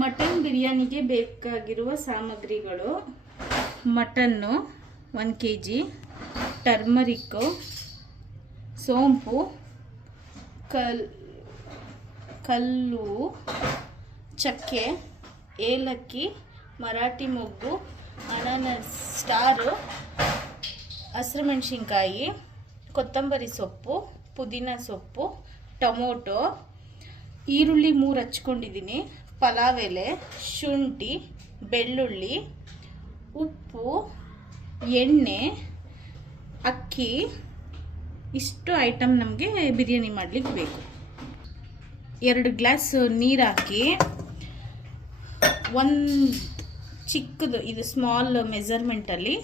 Mutton ಬಿರಿಯಾನಿಗೆ ಬೇಕಾಗಿರುವ ಸಾಮಗ್ರಿಗಳು: mutton 1 kg, turmeric, ಸೋಂಪು, ಕಲ್ಲು, ಚಕ್ಕೆ, ಏಲಕ್ಕಿ, ಮರಾಠಿ ಮೊಗ್ಗು, ಅನಾನಸ್ ಸ್ಟಾರು, ಹಸಿರುಮೆಣಸಿನ್ಕಾಯಿ, ಕೊತ್ತಂಬರಿ ಸೊಪ್ಪು, ಪುದೀನ ಸೊಪ್ಪು, ಟೊಮೊಟೊ, ಈರುಳ್ಳಿ 3 ಹಚ್ಕೊಂಡಿದ್ದೀನಿ, ಪಲಾವ್ ಎಲೆ, ಶುಂಠಿ, ಬೆಳ್ಳುಳ್ಳಿ, ಉಪ್ಪು, ಎಣ್ಣೆ, ಅಕ್ಕಿ. ಇಷ್ಟು ಐಟಮ್ ನಮಗೆ ಬಿರಿಯಾನಿ ಮಾಡಲಿಕ್ಕೆ ಬೇಕು. 2 ಗ್ಲಾಸ್ ನೀರು ಹಾಕಿ, ಒಂದು ಚಿಕ್ಕದು, ಇದು ಸ್ಮಾಲ್ ಮೆಜರ್ಮೆಂಟಲ್ಲಿ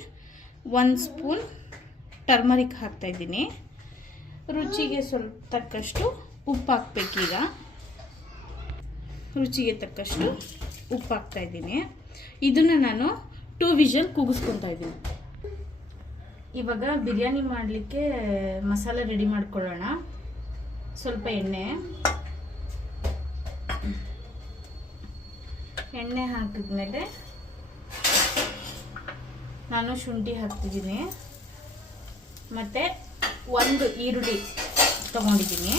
1 ಸ್ಪೂನ್ ಟರ್ಮರಿಕ್ ಹಾಕ್ತಾಯಿದ್ದೀನಿ. ರುಚಿಗೆ ಸ್ವಲ್ಪ ತಕ್ಕಷ್ಟು ಉಪ್ಪು ಹಾಕ್ಬೇಕೀಗ. ರುಚಿಗೆ ತಕ್ಕಷ್ಟು ಉಪ್ಪು ಹಾಕ್ತಾಯಿದ್ದೀನಿ. ಇದನ್ನು ನಾನು 2 ವಿಷಲ್ ಕೂಗಿಸ್ಕೊತಾ ಇದ್ದೀನಿ. ಇವಾಗ ಬಿರಿಯಾನಿ ಮಾಡಲಿಕ್ಕೆ ಮಸಾಲೆ ರೆಡಿ ಮಾಡ್ಕೊಳ್ಳೋಣ. ಸ್ವಲ್ಪ ಎಣ್ಣೆ ಹಾಕಿದ್ಮೇಲೆ ನಾನು ಶುಂಠಿ ಹಾಕ್ತಿದ್ದೀನಿ, ಮತ್ತು 1 ಈರುಳ್ಳಿ ತೊಗೊಂಡಿದ್ದೀನಿ,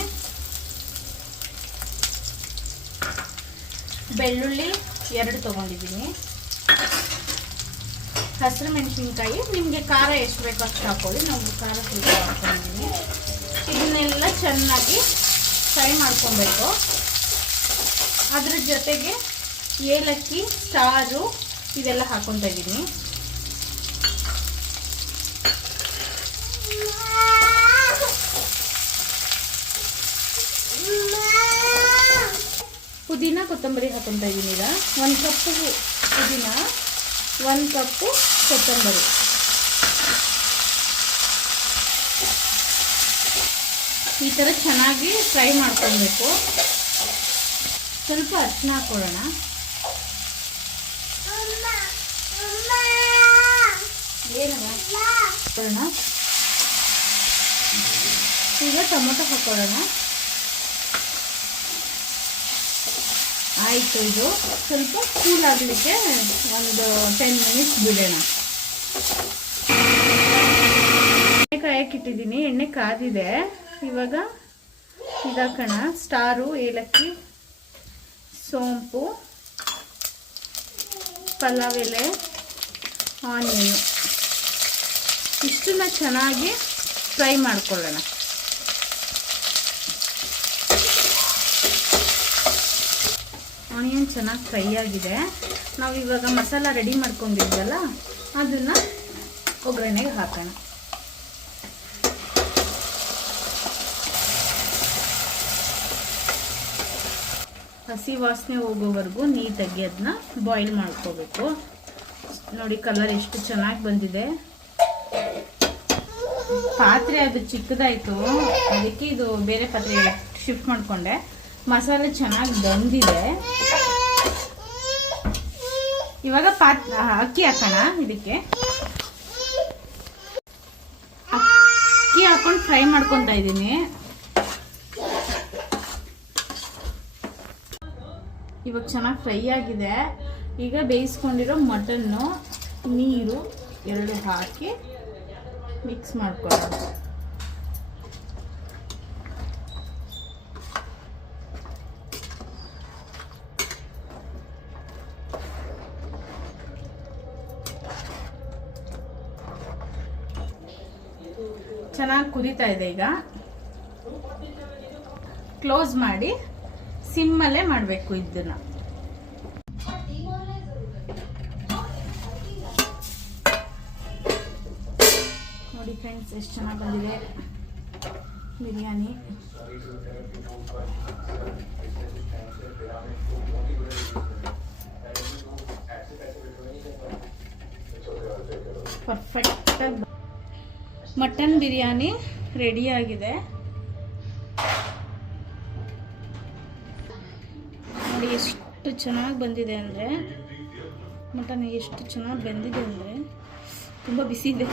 ಬೆಳ್ಳುಳ್ಳಿ 2 ತೊಗೊಂಡಿದ್ದೀನಿ, ಹಸಿರು ಮೆಣಸಿನ್ಕಾಯಿ ನಿಮಗೆ ಖಾರ ಎಷ್ಟು ಬೇಕೋ ಅಷ್ಟು ಹಾಕೊಳ್ಳಿ. ನಾವು ಖಾರ ಸ್ವಲ್ಪ ಹಾಕ್ಕೊಂಡಿದ್ದೀನಿ. ಇದನ್ನೆಲ್ಲ ಚೆನ್ನಾಗಿ ಫ್ರೈ ಮಾಡ್ಕೊಬೇಕು. ಅದ್ರ ಜೊತೆಗೆ ಏಲಕ್ಕಿ, ಸ್ಟಾರು ಇದೆಲ್ಲ ಹಾಕ್ಕೊತಾ ಇದ್ದೀನಿ. ಪುದೀನ ಕೊತ್ತಂಬರಿ ಹಾಕ್ಕೊತಾ ಇದ್ದೀನಿ. ಈಗ 1 ಕಪ್ಪು ಪುದೀನ, 1 ಕಪ್ಪು ಕೊತ್ತಂಬರಿ. ಈ ಥರ ಚೆನ್ನಾಗಿ ಫ್ರೈ ಮಾಡ್ಕೊಳ್ಬೇಕು. ಸ್ವಲ್ಪ ಅರಿಶಿನ ಹಾಕ್ಕೊಳ್ಳೋಣ. ಈಗ ಟೊಮೊಟೊ ಹಾಕ್ಕೊಳ್ಳೋಣ. ಆಯಿತು. ಇದು ಸ್ವಲ್ಪ ಕೂಲ್ ಆಗಲಿಕ್ಕೆ ಒಂದು 10 ಮಿನಿಟ್ಸ್ ಬಿಡೋಣ. ಎಣ್ಣೆ ಕಾಯಕ್ಕೆ ಇಟ್ಟಿದ್ದೀನಿ. ಎಣ್ಣೆ ಕಾದಿದೆ. ಇವಾಗ ಇದಾಕೋಣ. ಸ್ಟಾರು, ಏಲಕ್ಕಿ, ಸೋಂಪು, ಪಲಾವ್ ಎಲೆ, ಆನಿಯನು ಇಷ್ಟನ್ನ ಚೆನ್ನಾಗಿ ಫ್ರೈ ಮಾಡ್ಕೊಳ್ಳೋಣ. ಆನಿಯನ್ ಚೆನ್ನಾಗಿ ಫ್ರೈ ಆಗಿದೆ. ನಾವು ಇವಾಗ ಮಸಾಲ ರೆಡಿ ಮಾಡ್ಕೊಂಡಿದ್ವಲ್ಲ ಅದನ್ನು ಒಗ್ಗರಣೆಗೆ ಹಾಕೋಣ. ಹಸಿ ವಾಸನೆ ಹೋಗೋವರೆಗೂ ನೀಟಾಗಿ ಅದನ್ನ ಬಾಯ್ಲ್ ಮಾಡ್ಕೋಬೇಕು. ನೋಡಿ ಕಲರ್ ಎಷ್ಟು ಚೆನ್ನಾಗಿ ಬಂದಿದೆ. ಪಾತ್ರೆ ಅದು ಚಿಕ್ಕದಾಯಿತು, ಅದಕ್ಕೆ ಇದು ಬೇರೆ ಪಾತ್ರೆ ಶಿಫ್ಟ್ ಮಾಡಿಕೊಂಡೆ. ಮಸಾಲೆ ಚೆನ್ನಾಗಿ ಬಂದಿದೆ. ಇವಾಗ ಅಕ್ಕಿ ಹಾಕೋಣ. ಇದಕ್ಕೆ ಅಕ್ಕಿ ಹಾಕೊಂಡು ಫ್ರೈ ಮಾಡ್ಕೊತಾ ಇದ್ದೀನಿ. ಇವಾಗ ಚೆನ್ನಾಗಿ ಫ್ರೈ ಆಗಿದೆ. ಈಗ ಬೇಯಿಸ್ಕೊಂಡಿರೋ ಮಟನ್ನು, ನೀರು 2 ಹಾಕಿ ಮಿಕ್ಸ್ ಮಾಡ್ಕೊಳ್ಳೋಣ. ಚೆನ್ನಾಗಿ ಕುದೀತಾ ಇದೆ. ಈಗ ಕ್ಲೋಸ್ ಮಾಡಿ ಸಿಮ್ಮಲ್ಲೇ ಮಾಡಬೇಕು ಇದನ್ನ. ನೋಡಿ ಫ್ರೆಂಡ್ಸ್ ಎಷ್ಟು ಚೆನ್ನಾಗಿ ಬಂದಿದೆ ಬಿರಿಯಾನಿ. ಪರ್ಫೆಕ್ಟ್ ಮಟನ್ ಬಿರಿಯಾನಿ ರೆಡಿಯಾಗಿದೆ. ನೋಡಿ ಎಷ್ಟು ಚೆನ್ನಾಗಿ ಬಂದಿದೆ ಅಂದರೆ, ಮಟನ್ ಎಷ್ಟು ಚೆನ್ನಾಗಿ ಬೆಂದಿದೆ ಅಂದರೆ ತುಂಬ ಬಿಸಿ ಇದೆ.